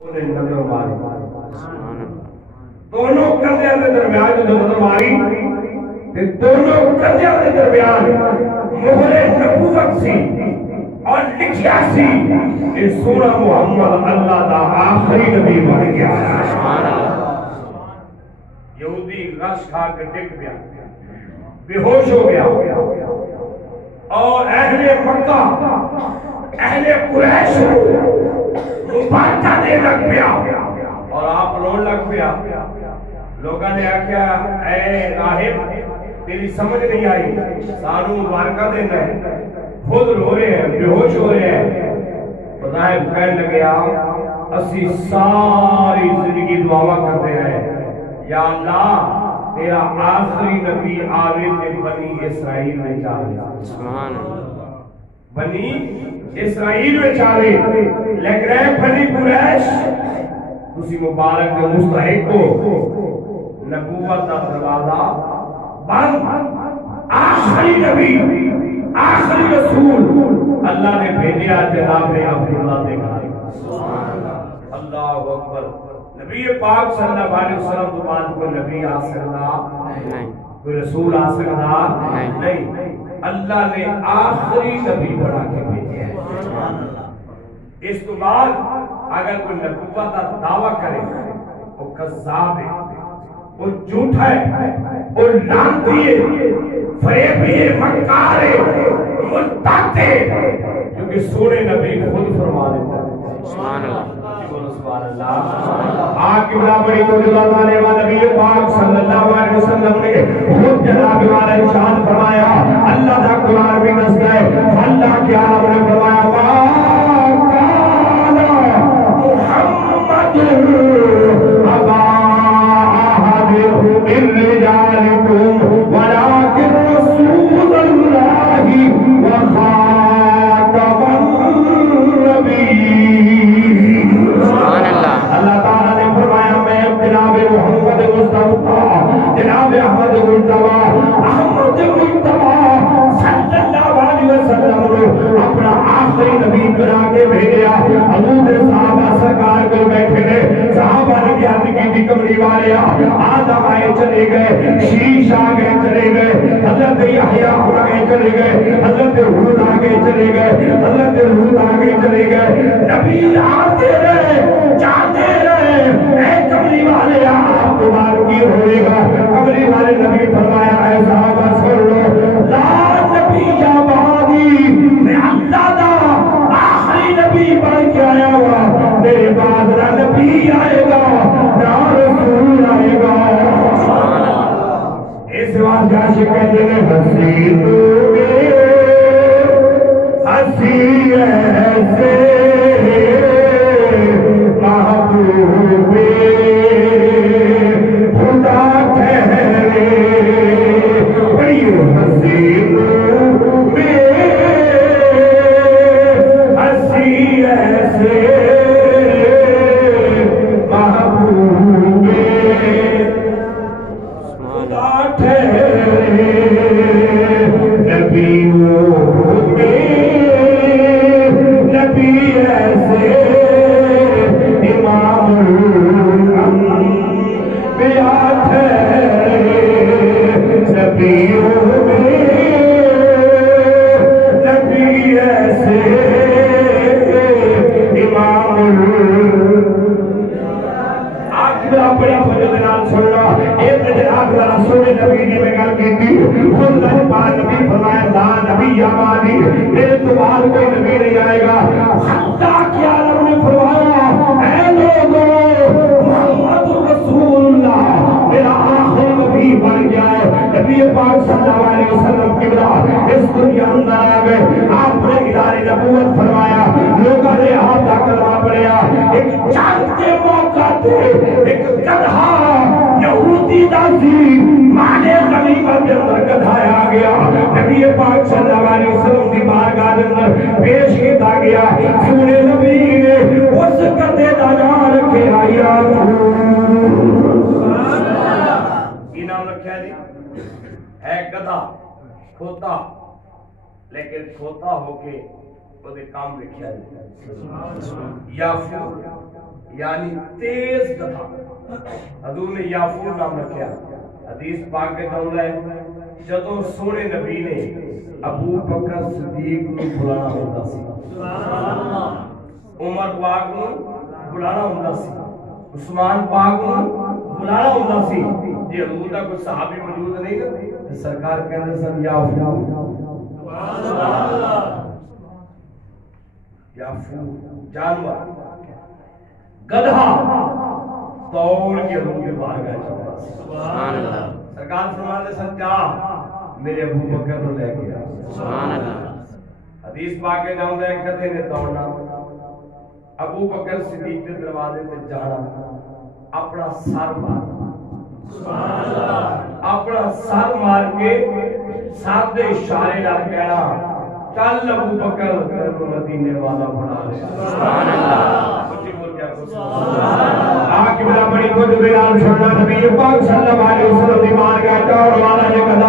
دونوں قرضیاں دے درمیان جو نظر ماری تے دونوں قرضیاں دے درمیان مہر نبوت سی اور لکھیا سی کہ سورہ محمد اللہ دا آخری نبی بن گیا۔ سبحان اللہ۔ یہودی غش کھا کے ڈگ گیا، بے ہوش ہو گیا، اور اہل مکہ اہل قریش مبارکہ دے لگ پیا اور آپ رون لگ پیا۔ لوگوں نے آکھیا اے راہب تیری سمجھ نہیں آئی، سانو مبارکہ دینا ہے، خود رو رہے ہیں، بے ہوش ہو رہے ہیں۔ راہب کہنے لگے اسی ساری زندگی دعا کرتے ہیں یا اللہ تیرا آخری نبی آوے تے بنی اسرائیل میں چاہے۔ سبحان اللہ۔ بنی اسرائیل میں چاہے، لیکن اے بنی قریش تسی مبارک کے مستحق ہو، نبوت کا دروازہ بند، آخری نبی آخری رسول اللہ نے بھیجا جناب عبداللہ دے گھر۔ اللہ اکبر۔ نبی پاک صلی اللہ علیہ وسلم تو بعد کوئی نبی آ سکتا نہیں، کوئی رسول آ سکتا نہیں، اللہ نے آخری نبی بنا کے بھیجا ہے۔ اس تو بعد اگر کوئی نبوت کا دعویٰ کرے وہ کذاب ہے، وہ جھوٹا ہے، وہ لعنتی ہے، فریبی ہے، مکار ہے، مرتد ہے، کیونکہ سونے نبی خود فرما دیتا ہے۔ سبحان اللہ۔ سبحان اللہ۔ آقا بڑی تو اللہ نے نبی پاک صلی اللہ علیہ وسلم نے خود جناب والا ارشاد فرمایا، اللہ کا قرآن بھی دستا ہے، اللہ کیا نے فرمایا محمد ابا احد من رجالکم ولکن رسول اللہ وخاتم النبیین۔ سبحان اللہ۔ اللہ تعالیٰ نے فرمایا میں جناب محمد مصطفیٰ، جناب احمد مصطفیٰ، احمد مصطفیٰ صلی اللہ علیہ وسلم نے اپنا آخری نبی بنا کے بھیجا۔ حضور صحابہ سرکار کو بیٹھے نے، صحابہ نے یاد کی تھی کمری والے آدم آئے چلے گئے، شیش آگے چلے گئے، حضرت یحییٰ آگے چلے گئے، حضرت ہود آگے چلے گئے، حضرت ہود آگے چلے گئے، نبی آتے رہے جاتے رہے۔ اے کمری والے آپ تمہار کی ہوئے گا؟ کمری والے نبی فرمایا اے صحابہ سن لو، لا نبی یا بعدی، میں اللہ دا آخری نبی بن کے آیا ہوا، میرے بعد نہ نبی آئے گا نہ رسول آئے گا۔ اس بات کا شکر دینے حسین میں ہنسی ایسے محبوب خدا ٹھہرے، بڑی حسین میں ہنسی ایسے محبوب خدا ٹھہرے، نبیوں میں نبی ایسے امام الانبیاء ٹھہرے، نبیوں میں نبی ایسے امام بڑا فضلات سننا ایک جناب ذرا سونے نبی نے میں گل کی تھی، خود پاک نبی فرمایا لا نبی یا بعدی، میرے تو بعد کوئی نبی نہیں آئے گا۔ حتیٰ کہ عالم نے فرمایا اے لوگوں محمد رسول اللہ میرا آخری نبی بن گیا ہے۔ نبی پاک صلی اللہ علیہ وسلم کی بلا اس دنیا اندر آ گئے، آپ نے ادارے نبوت فرمایا، لوگوں نے ہاتھ آ کلمہ پڑھیا، ایک چاند کے موقع تھے ایک گدھا یہودی داسی مانے غنیمت کے اندر گدھا آ گیا، نبی پاک صلی اللہ علیہ وسلم کی بارگاہ کے اندر پیش کیا گیا، سونے نبی نے اس گدھے کا نام رکھے آیا کی نام رکھا جی ہے گدھا کھوتا، لیکن کھوتا ہو کے وہ کام لکھا جائے یا پھر یعنی تیز گدھا. حضور نے یافور نام رکھا. حدیث پاک کے جاؤں ہے جدوں سونے نبی نے ابو بکر صدیق کو بلانا ہوتا سی, عمر پاک کو بلانا ہوتا سی, عثمان پاک کو بلانا ہوتا سی. جی حضور کا کوئی صحابی موجود نہیں نا, سرکار کہتے سن یافور جانور گدھا دوڑ کے حضور کے باہر گئے چلتا. سبحان اللہ. سرکار فرماتے سن جا میرے ابو بکر کو لے گیا. سبحان اللہ. حدیث پاک کے جاؤں ہے کدے نے دوڑنا, ابو بکر صدیق کے دروازے تے جانا, اپنا سر مارنا. سبحان اللہ. اپنا سر مار کے سر دے اشارے نال کہنا چل ابو بکر مدینے والا بنا لے. سبحان اللہ. آقا بلا بڑی خود بلال شرنا نبی پاک صلی اللہ علیہ وسلم دی مار گیا چاڑ والا یہ گدا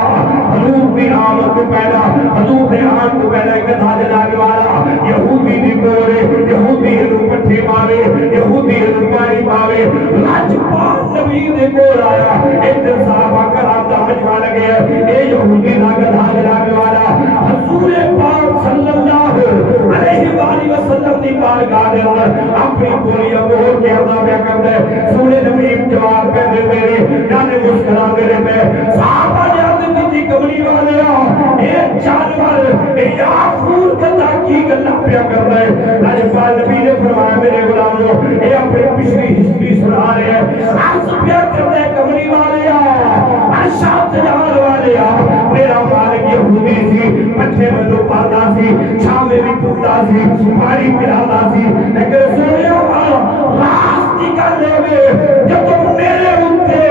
حضور دی آمد کو پہلا, حضور دی آمد کو پہلا گدا جلاگ والا یہودی دی کورے, یہودی انہوں پٹھی پاوے, یہودی انہوں پانی پاوے. لاج پاک نبی دے کور آیا, ایک دن صحابہ کرام دا مجمع لگے اے یہودی دا گدا جلاگ والا حضور پاک صلی اللہ علیہ وآلہ وسلم دی بارگاہ دے اندر اپنی پوری امور کے عذاب کر دے. سونے نبی جواب پہ دے میرے جانے مسکرا میرے پہ. صحابہ نے عرض کی کملی والے ایک جانور یافور گدا کی گلا پیا کر رہے. لاجپال نبی نے فرمایا میرے غلاموں اے اپنی پچھلی ہسٹری سنا رہے ہیں, عرض پیا کر رہے کملی والے ارشاد جان والے میرا مالک یہودی سی, پچھے میں تو پاتا سی, چھاں میں بھی پوتا سی, پانی پلاتا سی, لیکن سونے راستی کر لے گے جب تم میرے اٹھتے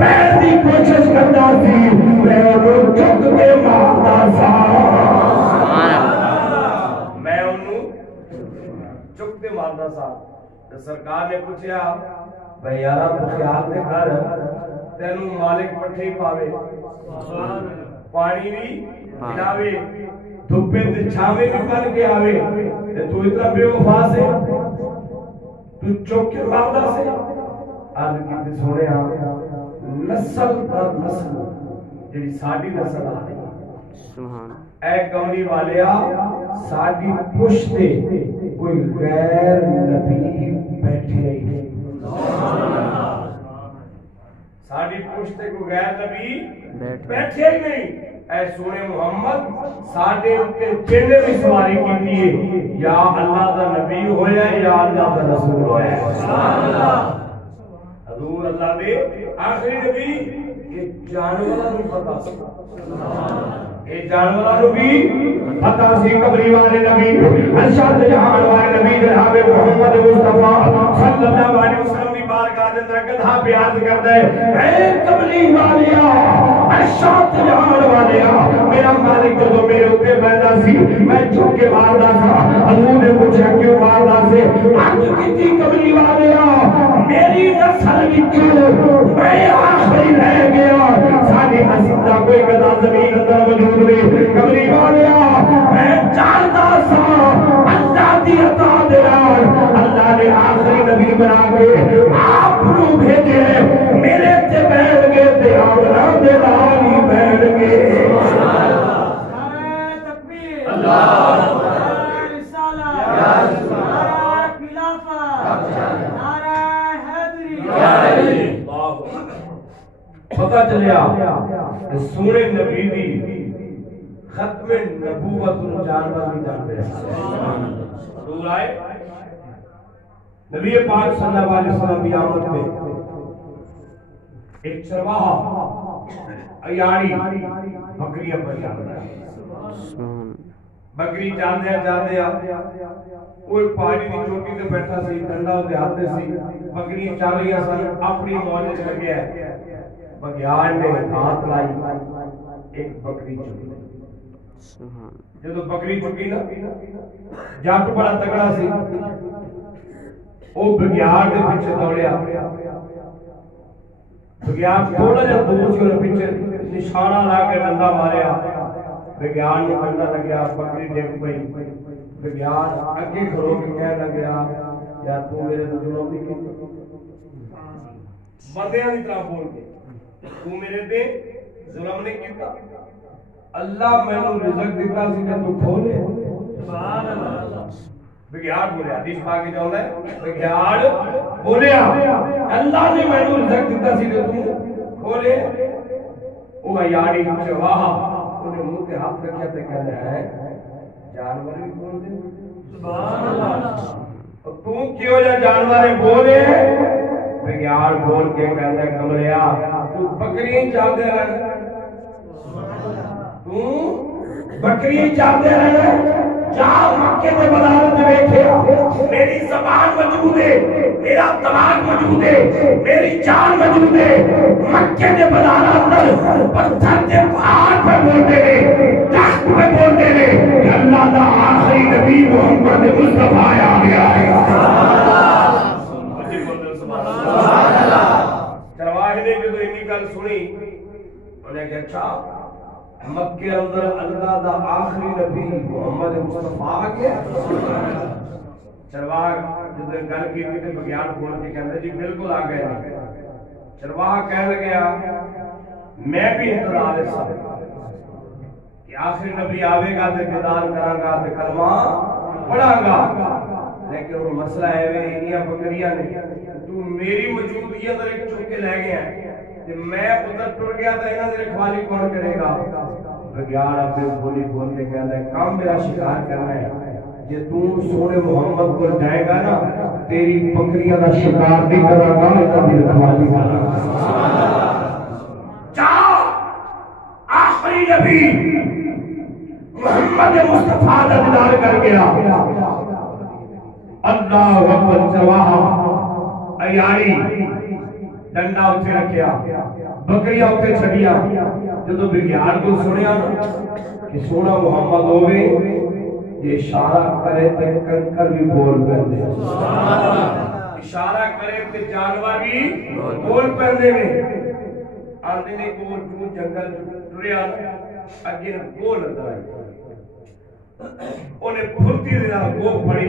پیر دی کوشش کرتا سی میں انہوں چک کے مارتا سا. میں انہوں چک کے مارتا سا. سرکار نے پوچھا بھئی یارا تو خیال دے کر تینوں مالک پٹھے پاوے, پانی بھی پلاوے, دھوپے تے چھاوے بھی پل کے آوے, تو اتنا بے وفا سے تو چوک کے ماردا سے. آج کی سونے نسل پر نسل جی ساڑی نسل آ رہی اے کملی والیا ساڑی پشتے کوئی غیر نبی بیٹھے ہی نہیں. ساڑی پشتے کوئی غیر نبی بیٹھے ہی نہیں. اے سونے محمد ساڑے اتے جنہیں بھی سواری کی دیئے یا اللہ دا نبی ہویا یا اللہ دا رسول ہویا. حضور اللہ دے آخری نبی یہ جانورہ نہیں پتا, یہ جانورہ بھی پتا سی. قبری والے نبی ارشاد جہان والے نبی جناب محمد مصطفیٰ صلی اللہ علیہ وسلم کی بارگاہ دے اندر گدھا بیان کرتا ہے اے قبری والیا ارشاد جہان والیا میرا مالک جو میرے اوپر بیٹھا سی میں جھک کے ماردا تھا. حضور نے پوچھا کیوں ماردا سے, عرض کی قبری والیا میری نسل وچوں میں آخری رہ گیا, ساری حسیدہ کوئی گدھا زمین اندر موجود نہیں. قبری والیا میں جانتا سا اللہ دی عطا دے نال اللہ نے آخری نبی بنا کے آپ کو بھیجے میرے تے بیٹھ گئے تے آمنا دے نال ہی بیٹھ گئے. اللہ پتہ چلیا سونے نبی دی ختم نبوت جانور بھی جانتے ہیں. حضور آئے نبی پاک صلی اللہ علیہ وسلم کی آمد میں ایک چرواہا ایاڑی بکریاں پر جانتا ہے. بکری جاندے کوئی پہاڑی دی چوٹی تے بیٹھا سی, ڈنڈا تے ہاتھ سی, بکری چل رہی سی, اپنی موج چ گیا. بگیار نے ہاتھ لائی, ایک بکری چکی. جب بکری چکی نا جٹ بڑا تگڑا سی, وہ بگیار دے پیچھے دوڑیا. بگیار تھوڑا جہا دور سے پیچھے نشانہ لا کے ڈنڈا ماریا. بگیار نے ڈنڈا لگیا, بکری ڈگ پئی. بگیار اگے کھلو کے کہنے لگیا یا تو میرے ظلم نہیں کی بندیاں کی طرح بول کے تو میرے تے ظلم نہیں کیتا اللہ مینوں رزق دیتا سی تے تو کھولے سبحان اللہ بگیاڑ بولیا حدیث پاک کے جاؤں ہے بگیاڑ بولیا اللہ نے مینوں رزق دیتا سی تے تو کھولے وہ یاری چواہا انہیں منہ تے ہاتھ رکھیا تے کہنا ہے جانور بھی بول دے سبحان اللہ تو کیوں جا جانور بولے بگیاڑ بول کے کہتا ہے کمریا تو بکری چاہتے رہے تو بکری چاہتے رہے جہاں مکے میں بدارت بیٹھے میری زبان موجود ہے میرا دماغ موجود ہے میری جان موجود ہے مکے میں بدارت پتھر کے پہاڑ پہ بولتے ہیں تخت پہ بولتے ہیں کہ اللہ دا آخری نبی محمد مصطفیٰ آ گیا ہے چرواہے نے جو انی گل سنی انہیں کہا اچھا مکے اندر اللہ دا آخری نبی محمد مصطفیٰ آ گیا چرواہ جب گل کی تھی بگیان بول کے کہتے جی بالکل آ گئے چرواہ کہنے گیا میں بھی انتظار اس کہ آخری نبی آوے گا تے دیدار کراں گا تے کلمہ پڑھاں گا لیکن وہ مسئلہ ہے انہیاں بکریاں نے تو میری موجودگی اندر ایک چک کے لے گیا کہ میں ادھر ٹر گیا تھا انہاں دے رکھوالی کون کرے گا بگیاڑ اپنے بولی بول کے کہتا ہے کام میرا شکار کرنا ہے جے تو سونے محمد کو جائے گا نا تیری بکریاں دا شکار نہیں کرا گا انہاں دی رکھوالی کرا گا جاؤ آخری نبی محمد مصطفیٰ دا دیدار کر گیا اللہ اکبر چواہا ایاری ڈنڈا اتھے رکھیا بکریاں اتھے چھڑیا جدو بگیار کو سنیا کہ سونا محمد ہوئے یہ اشارہ کرے تے کنکر بھی بول کر دے اشارہ کرے تے جانور بھی بول کر دے آندے نے کو جو جنگل ٹریا اگے گول اندر آئی انہیں پھرتی دینا گو پڑی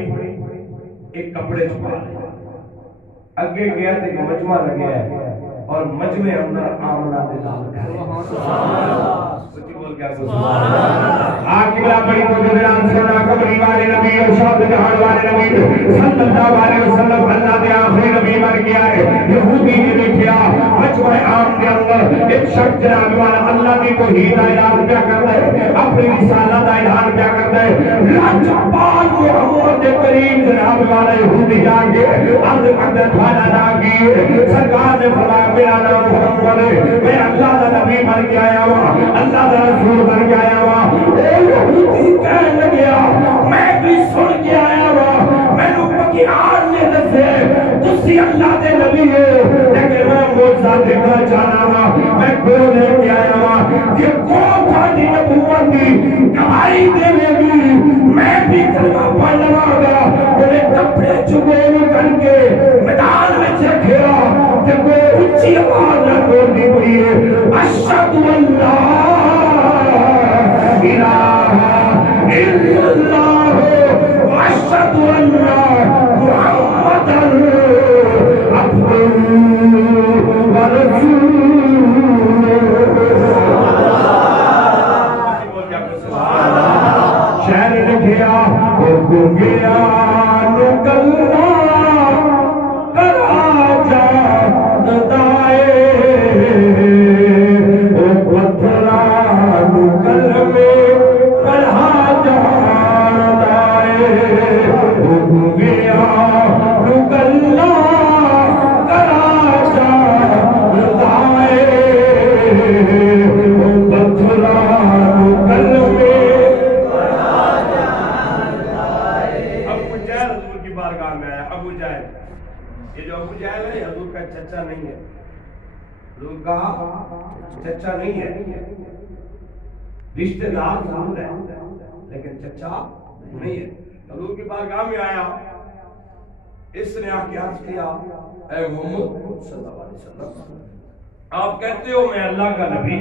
ایک کپڑے چھپا لیا اگے گیا تے مجمع لگیا ہے اور مجمع اندر آمنہ دلال کرے کچھ بول کیا سبحان اللہ آقبلہ بڑی تو جدران سنا قبری والے نبی اور شاہد جہان والے نبی صلی اللہ علیہ وسلم اللہ دے آخری نبی مر گیا ہے یہودی نے دیکھیا مجمع عام کے اندر ایک شخص جناب والا اللہ کی توحید کا اعلان کیا کرتا ہے اپنی رسالت کا اعلان کیا کرتا ہے لاجواب محمد کریم جناب والا یہودی جا کے عرض کرتا تھانا نہ کی سرکار نے فرمایا میرا نام محمد ہے میں اللہ کا نبی بن کے آیا ہوں اللہ کا رسول بن کے آیا ہوں اے یہودی کہنے لگیا میں بھی سن کے آیا ہوں میں نے بگیار نے دسے تسی اللہ کے نبی ہو لیکن میں موجزہ دیکھنا چاہنا ہوں میں کو لے کے آیا ہوں کہ کون تھاڑی نبوت دی گواہی دے گی میں بھی کلمہ پڑھ لگا گا انہیں کپڑے چگول کر کے میدان میں رکھیا کہ کوئی اچھی آواز نہ بول دی ہوئی ہے اشہد اللہ الہ الا اللہ واشہد ان محمد عبدہ ورسولہ شہر لکھیا کو گیا نکلنا کرا جان دائے او پتھرا نکل میں کرا جان دائے او گیا نکلنا کرا جان دائے او پتھرا نکل میں ابو جہل یہ جو ابو جہل ہے حضور کا چچا نہیں ہے حضور کا چچا نہیں ہے رشتہ دار ضرور ہے لیکن چچا نہیں ہے حضور کی بارگاہ میں آیا اس نے آ کے عرض کیا اے محمد صلی اللہ علیہ وسلم آپ کہتے ہو میں اللہ کا نبی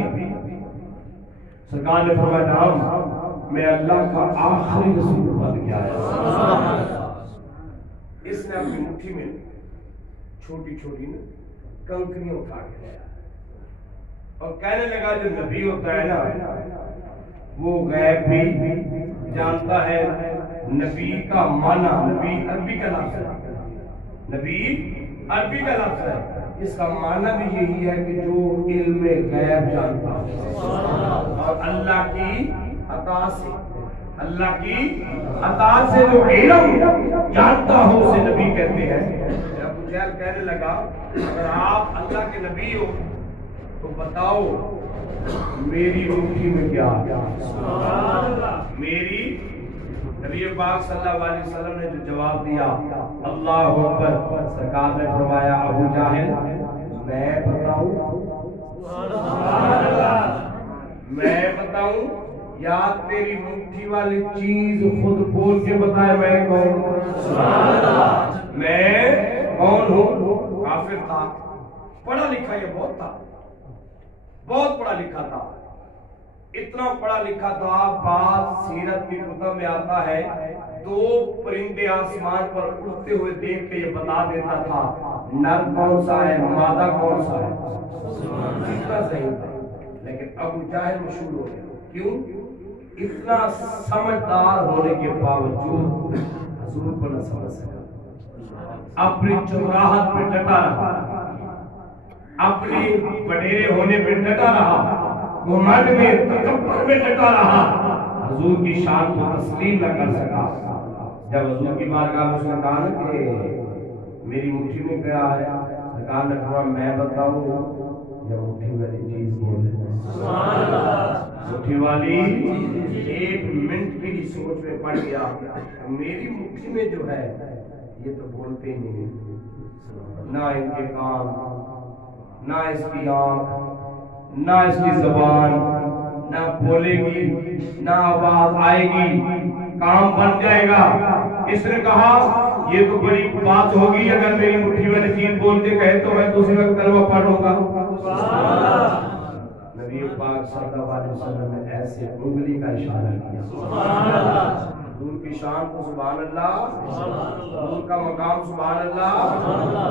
سرکار نے فرمایا نعم میں اللہ کا آخری رسول بن کے آیا اس نے اپنی مٹھی میں چھوٹی چھوٹی کنکریاں اٹھا کے لیا اور کہنے لگا جو نبی ہوتا ہے نا وہ غیب بھی جانتا ہے. نبی کا معنی، نبی عربی کا لفظ ہے، نبی عربی کا لفظ ہے، اس کا معنی بھی یہی ہے کہ جو علم غیب جانتا ہے اور اللہ کی عطا سے، اللہ کی عطا سے جو علم جانتا ہو اسے نبی کہتے ہیں. ابو جہل کہنے لگا اگر آپ اللہ کے نبی ہو تو بتاؤ میری مٹھی میں کیا میری. نبی پاک صلی اللہ علیہ وسلم نے جو جواب دیا اللہ اکبر، سرکار نے فرمایا ابو جاہل میں بتاؤں یا تیری مٹھی والی چیز خود بول کے بتائے میں کون ہوں. میں کون ہوں؟ کافر تھا، پڑھا لکھا یہ بہت تھا، بہت پڑھا لکھا تھا، اتنا پڑھا لکھا تھا. بات سیرت کی کتب میں آتا ہے 2 پرندے آسمان پر اڑتے ہوئے دیکھ کے یہ بتا دیتا تھا نر کون سا ہے مادہ کون سا ہے. اتنا صحیح تھا. لیکن ابو جہل مشہور ہو گیا. کیوں؟ اتنا سمجھدار ہونے کے باوجود حضور کو نہ سمجھ سکا، اپنی چتراہٹ پہ ڈٹا رہا، اپنی وڈیرے ہونے پہ ڈٹا رہا، گھمنڈ میں تکبر میں ڈٹا رہا، حضور کی شان کو تسلیم نہ کر سکا. جب حضور کی بارگاہ میں اس نے کہا کہ میری مٹھی میں کیا ہے، سرکار نے فرمایا میں بتاؤں یا مٹھی والی چیز بول دے. مٹھی والی 1 منٹ کی سوچ میں پڑ گیا میری مٹھی میں جو ہے یہ تو بولتے نہیں، نہ ان کے کان، نہ اس کی آنکھ، نہ اس کی زبان، نہ بولے گی، نہ آواز آئے گی، کام بن جائے گا. اس نے کہا یہ تو بڑی بات ہوگی اگر میری مٹھی والی چیز بول کے کہے تو میں دوسری وقت کلمہ پڑھوں گا. نبی پاک صلی اللہ علیہ وسلم نے ایسے انگلی کا اشارہ کیا. حضور کی شان کو سبحان اللہ، حضور کا مقام سبحان اللہ.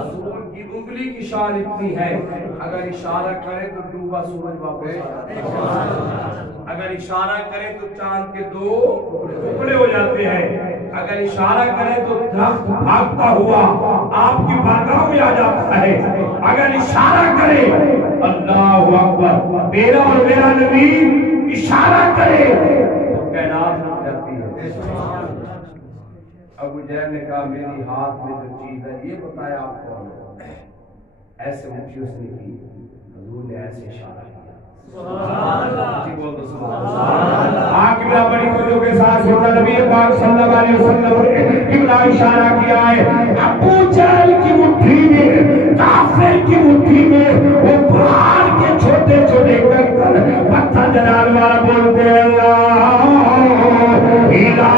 حضور کی انگلی کی شان اتنی ہے اگر اشارہ کرے تو ڈوبا سورج واپس آ جاتا ہے، اگر اشارہ کرے تو چاند کے 2 ٹکڑے ہو جاتے ہیں، اگر اشارہ کرے تو درخت بھاگتا ہوا آپ کی بارگاہ میں آ جاتا ہے، اگر اشارہ کرے اللہ اکبر تیرا اور میرا نبی اشارہ کرے تو کائنات رک جاتی ہے. ابو جہل نے کہا میری ہاتھ میں جو چیز ہے یہ بتایا آپ کون ہو. ایسے مٹھی اس نے کی، حضور نے ایسے اشارہ کیا. سبحان اللہ، جی بول دو سبحان اللہ. قبلہ بڑی توجہ کے ساتھ سننا، نبی پاک صلی اللہ علیہ وسلم نے قبلہ اشارہ کیا ہے. ابو جہل کی مٹھی میں، کافر کی مٹھی میں وہ پہاڑ کے چھوٹے چھوٹے کنکر پتھر جلال والا بولتے ہیں اللہ الہ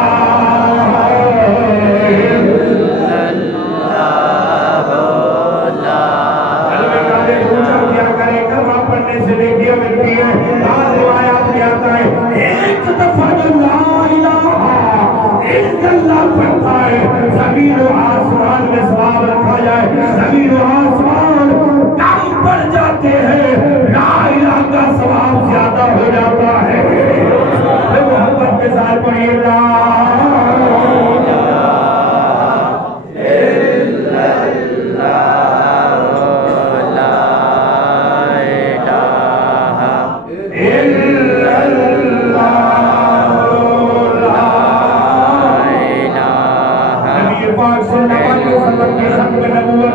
سے دیکھیے ملتی ہے. بعض روایات میں آتا ہے ایک دفعہ جو لا الہ الا اللہ پڑھتا ہے زمین و آسمان میں ثواب رکھا جائے، زمین و آسمان کم پڑ جاتے ہیں، لا الہ کا ثواب زیادہ ہو جاتا ہے. محبت کے ساتھ پڑھیے لا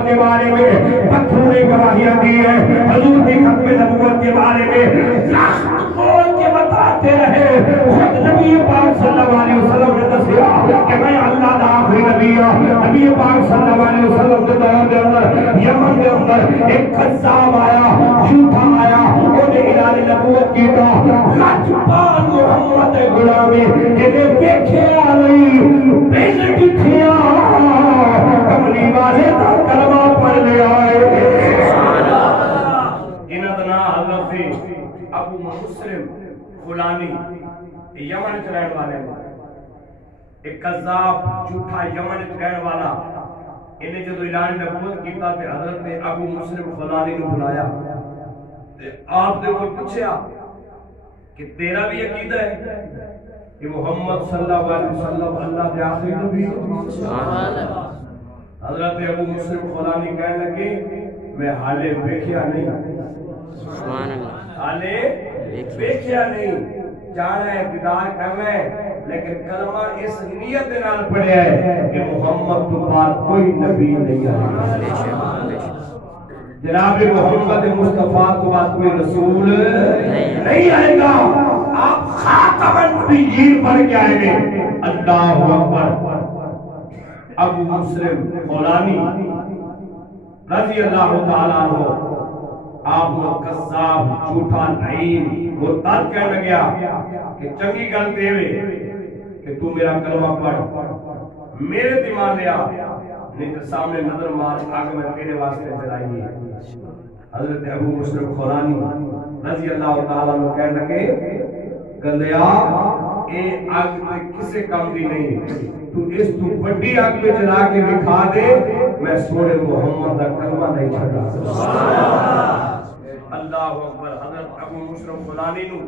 کے بارے میں پتھروں نے گواہیاں دی ہے. حضور کی ختم نبوت کے بارے میں لاکھ بول کے بتاتے رہے. خود نبی پاک صلی اللہ علیہ وسلم نے دسیا کہ میں اللہ کا آخری نبی ہوں. نبی پاک صلی اللہ علیہ وسلم کے دور کے اندر یمن کے اندر ایک قذاب آیا، جھوٹا آیا، انہیں اعلان نبوت کی تو لجپال محمد غلامی جنہیں دیکھے آ رہی پہلے کتھیا کملی والے کا کلمہ پڑھ لے آئے. انہدنا حضرت ابو مسلم فلانی یمن چلائن والے ایک قذاب جھوٹا یمن چلائن والا انہیں جدو اعلان نبوت کیتا تے حضرت نے ابو مسلم خولانی نے بلایا تے آپ نے وہ پوچھا کہ تیرا بھی عقیدہ ہے کہ محمد صلی اللہ علیہ وسلم اللہ کے آخری نبی ہے؟ حضرت ابو مسلم خولانی کہنے لگے میں حالے بیکھیا نہیں، حالے بیکھیا نہیں، جانا ہے دیدار کرنا ہے، لیکن کلمہ اس نیت نال پڑھیا ہے کہ محمد تو بعد کوئی نبی نہیں آئے، جناب محمد مصطفیٰ تو بعد کوئی رسول نہیں آئے گا، آپ خاتم النبیین بن کے آئے گے۔ اللہ اکبر۔ ابو مسلم خولانی رضی اللہ تعالیٰ عنہ آپ کو قذاب جھوٹا لعین مرتد کہنے لگیا کہ چنگی گل دے کہ تو میرا کلمہ پڑھ، میرے دماغ لیا نہیں تو سامنے نظر مار آگے میں تیرے واسطے چلائی ہے۔ حضرت ابو مسلم خولانی رضی اللہ تعالیٰ عنہ کہنے لگے گلیا اے آگ تے کسے کام دی نہیں، تو اس تو بڑی آگ میں جلا کے دکھا دے میں سونے محمد کا کلمہ نہیں چھڑا۔ اللہ اکبر۔ حضرت ابو مسلم خولانی نو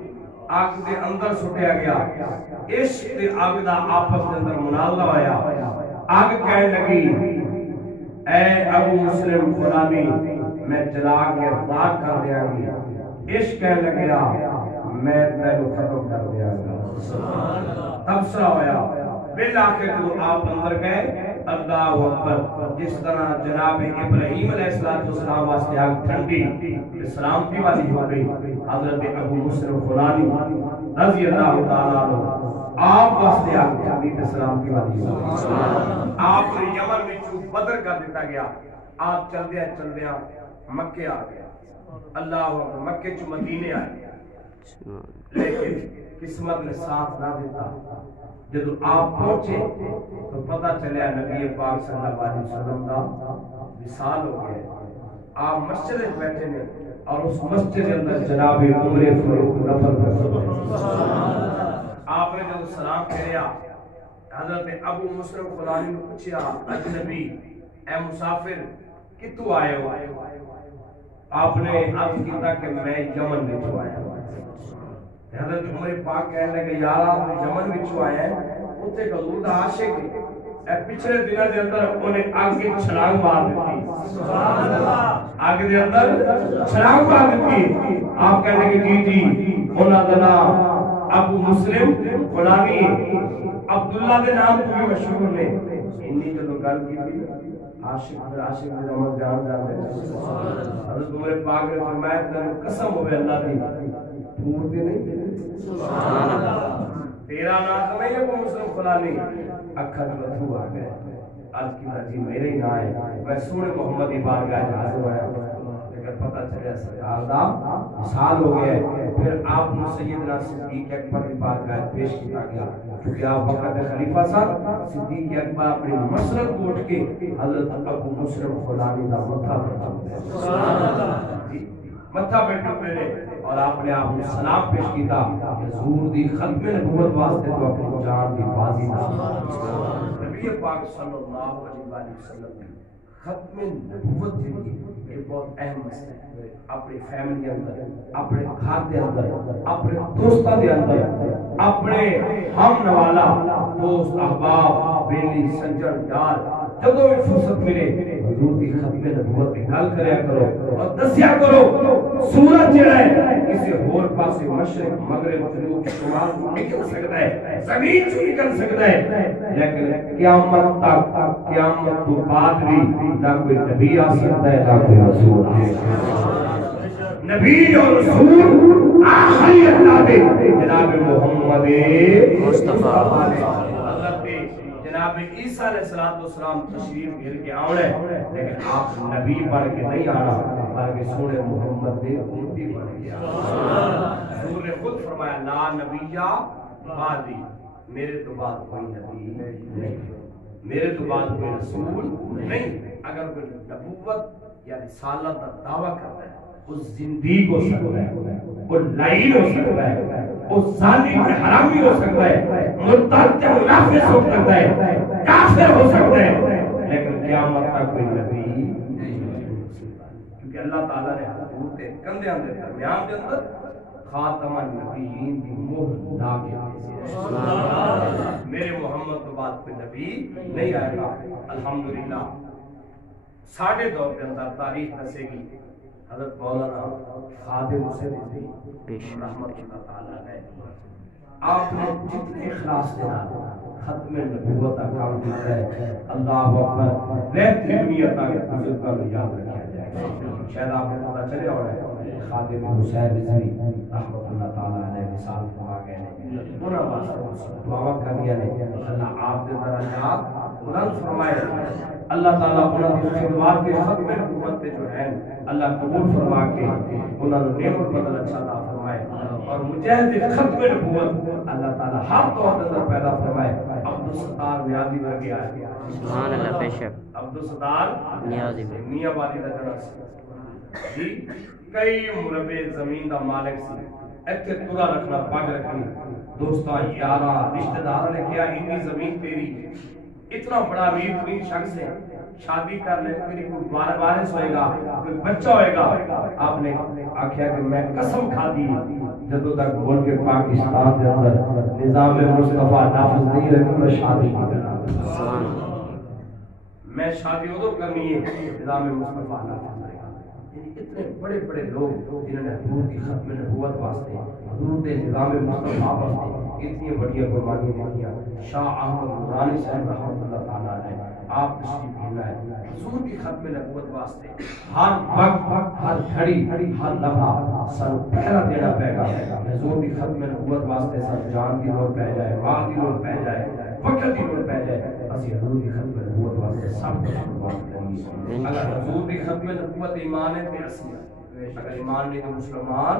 آگ دے اندر سٹیا گیا، عشق دے آگ دا آپس دے اندر مناظرہ آیا، آگ کہنے لگی اے ابو مسلم خولانی میں جلا کے راک کر دیا گی، عشق کہنے لگیا میں تینو ختم کر دیا گا۔ تبصرہ ہویا بالآخر جو آپ اندر گئے، اللہ اکبر۔ جس طرح جناب ابراہیم علیہ السلام واسطے آگ ٹھنڈی سلامتی والی ہو گئی، حضرت ابو مسلم خولانی رضی اللہ تعالیٰ عنہ آپ واسطے آگ ٹھنڈی سلامتی والی ہو گئی۔ آپ نے یمن میں چو بدر کر دیتا گیا، آپ چل دیا مکے آ گیا، اللہ اکبر، مکے چو مدینے آئے، لیکن قسمت نے ساتھ نہ دیتا۔ جب آپ پہنچے تو پتہ چلیا نبی پاک صلی اللہ علیہ وسلم کا وصال ہو گیا۔ آپ مسجد میں بیٹھے نے اور اس مسجد کے اندر جناب عمر فاروق نفل پر آپ نے جب سلام کیا، حضرت ابو مسلم خولانی نے پوچھا اجنبی اے مسافر کتوں آئے ہو؟ آپ نے عرض کیا کہ میں یمن میں تو آیا ہوں۔ حضرت عمر پاک کہنے لگے یار آپ یمن میں آئے ہیں، اتنے حضور دا عاشق ہے، پچھلے دنوں دے اندر انہیں آگ کی چھلانگ مار دیتی، آگ دے اندر چھلانگ مار دیتی۔ آپ کہنے لگے جی انہاں دا نام ابو مسلم خولانی عبداللہ دے نام کو بھی مشہور نے۔ انہی جو گل کی تھی عاشق دے نام جان جاتے ہیں۔ حضرت عمر پاک نے فرمایا تینوں قسم ہوئے اللہ دی پھوڑتے نہیں، تیرا نام تو نہیں ابو مسلم خولانی۔ اکھا جو اتھو آ گئے، آج کی راجی میرے ہی نہ آئے، میں سورہ محمد بارگاہ حاضر ہوا ہے، لیکن پتہ چلے سرکار دا وصال ہو گیا ہے۔ پھر آپ نے سیدنا صدیق اکبر کی بارگاہ پیش کیا گیا، کیونکہ آپ وقت خلیفہ صاحب صدیق اکبر اپنی مسرت کو اٹھ کے حضرت ابو مسلم خولانی دا متھا پر متھا بیٹھا پہلے اور آپ نے آپ نے سلام پیش کیتا کہ حضور دی ختم نبوت واسطے تو اپنی جان دی بازی نہ نبی پاک صلی اللہ علیہ وسلم ختم نبوت جی یہ بہت اہم مسئلہ ہے۔ اپنی فیملی اندر، اپنے گھر دے اندر، اپنے دوستاں دے اندر، اپنے ہم نوالا دوست احباب بیلی سجن یار جدوں بھی فرصت ملے حضور کی ختم نبوت کی گل کریا کرو اور دسیا کرو۔ سورج جڑا ہے کسی اور پاسے مشرق مغرب جنوب شمال نکل سکتا ہے، زمین سے نکل سکتا ہے، لیکن قیامت تک قیامت تو بعد بھی نہ کوئی نبی آ سکتا ہے نہ کوئی رسول آ سکتا ہے۔ نبی اور رسول آخری اللہ دے جناب محمد مصطفیٰ جناب عیسیٰ علیہ السلام تشریف گھر کے آوڑے، لیکن آپ نبی بن کے نہیں آنا بلکہ سورہ محمد دے امتی بن کے آنا۔ حضور نے خود فرمایا لا نبیہ بعدی، میرے تو بعد کوئی نبی نہیں، میرے تو بعد کوئی رسول نہیں۔ اگر کوئی نبوت یا رسالت کا دعویٰ کرتا ہے وہ زندیق ہو سکتا ہے، وہ لعین ہو سکتا ہے، وہ ظالم اور حرامی ہو سکتا ہے، مرتد اور منافق ہو سکتا ہے، کافر ہو سکتا ہے، لیکن قیامت تک کوئی نبی کیونکہ اللہ تعالیٰ نے حضور کے کندھیاں دے درمیان دے اندر خاتم النبیین دی مہر لا کے میرے محمد کے بعد کوئی نبی نہیں آئے گا. الحمدللہ ساڑھے دور کے اندر تاریخ دسے گی حضرت مولانا خادم حسین رحمت اللہ تعالیٰ نے آپ نے جتنے اخلاص کے ساتھ ختم نبوت کا کام کیا ہے اللہ اکبر رہتی دنیا تک بزرگ کا یاد رکھا جائے. شاید آپ کو پتہ چلے اور خادم حسین رضوی رحمت اللہ تعالیٰ علیہ مثال فرما گئے ہیں انہوں واسطے دعا کرنی ہے اللہ آپ کے درجات بلند فرمائے. اللہ تعالیٰ انہوں کی خدمات کے ختم نبوت جو ہیں اللہ قبول فرما کے انہوں نے نعمت بدل اچھا عطا فرمائے اور مجاہد ختم نبوت اللہ تعالیٰ ہر طور پر پیدا فرمائے. عبدالستار نیازی بن گیا ہے سبحان اللہ بے شک عبدالستار نیازی میاں والی دا جنس جی کئی مربع زمین دا مالک سی ایتھے تورا رکھنا پاگ رکھنی دوستاں یارا رشتہ دار نے کیا اتنی زمین تیری اتنا بڑا امیر ترین شخص ہے شادی کر لے تیری کوئی وارث ہوئے گا کوئی بچہ ہوئے گا. آپ نے آخیا کہ میں قسم کھا دی جدوں تک ملک پاکستان کے اندر نظام مصطفیٰ نافذ نہیں رہے میں شادی نہیں کرنا. میں شادی ادو کرنی ہے نظام مصطفیٰ نافذ رہے گا. اتنے بڑے بڑے لوگ جنہوں نے حضور کی ختم نبوت واسطے حضور کے نظام مصطفیٰ واسطے اتنی بڑی قربانی دیا. شاہ احمد نورانی صاحب رحمۃ اللہ تعالیٰ نے آپ تشریف بھیجا ہے حضور کی ختم نبوت واسطے ہر وقت ہر گھڑی ہر لمحہ سر پہلا دینا پڑے گا. حضور کی ختم نبوت واسطے سر جان کی لوڑ پہ جائے ماں کی لوڑ پہ جائے وقت کی لوڑ پہ جائے اسی حضور کی ختم نبوت واسطے سب کچھ قربان کریں گے. اگر حضور کی ختم نبوت ایمان ہے تو اصل اگر ایمان نہیں تو مسلمان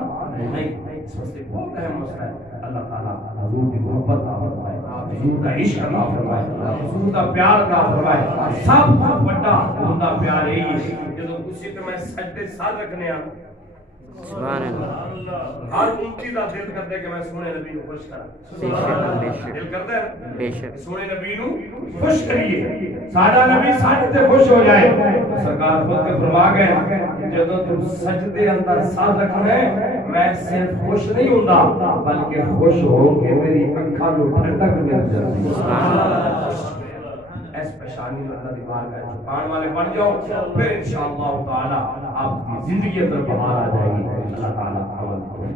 نہیں. اس واسطے بہت اہم مسئلہ ہے. اللہ تعالیٰ حضور کی محبت عطا فرمائے حضور کا عشق عطا فرمائے حضور کا پیار عطا فرمائے. سب سے بڑا حضور کا پیار یہی ہے جب اسی پہ میں سجدے ساتھ رکھنے ہاں سبحان اللہ ہر امتی دا دل کرتا ہے کہ میں سونے نبی کو خوش کرا. بے شک دل کرتا ہے بے شک سونے نبی نو خوش کریے ساڈا نبی ساڈے تے خوش ہو جائے. سرکار خود کے فرما گئے جدوں تم سجدے اندر ساتھ رکھنا ہے میں صرف خوش نہیں ہوندا بلکہ خوش ہو کے میری اکھاں نو ٹھنڈک مل جاتی. سبحان اللہ اس پریشانی میں اللہ دی بارگاہ میں جھکان والے بن جاؤ پھر انشاءاللہ تعالی آپ کی زندگی اندر بہار آ جائے گی. اللہ تعالی عمل کرے.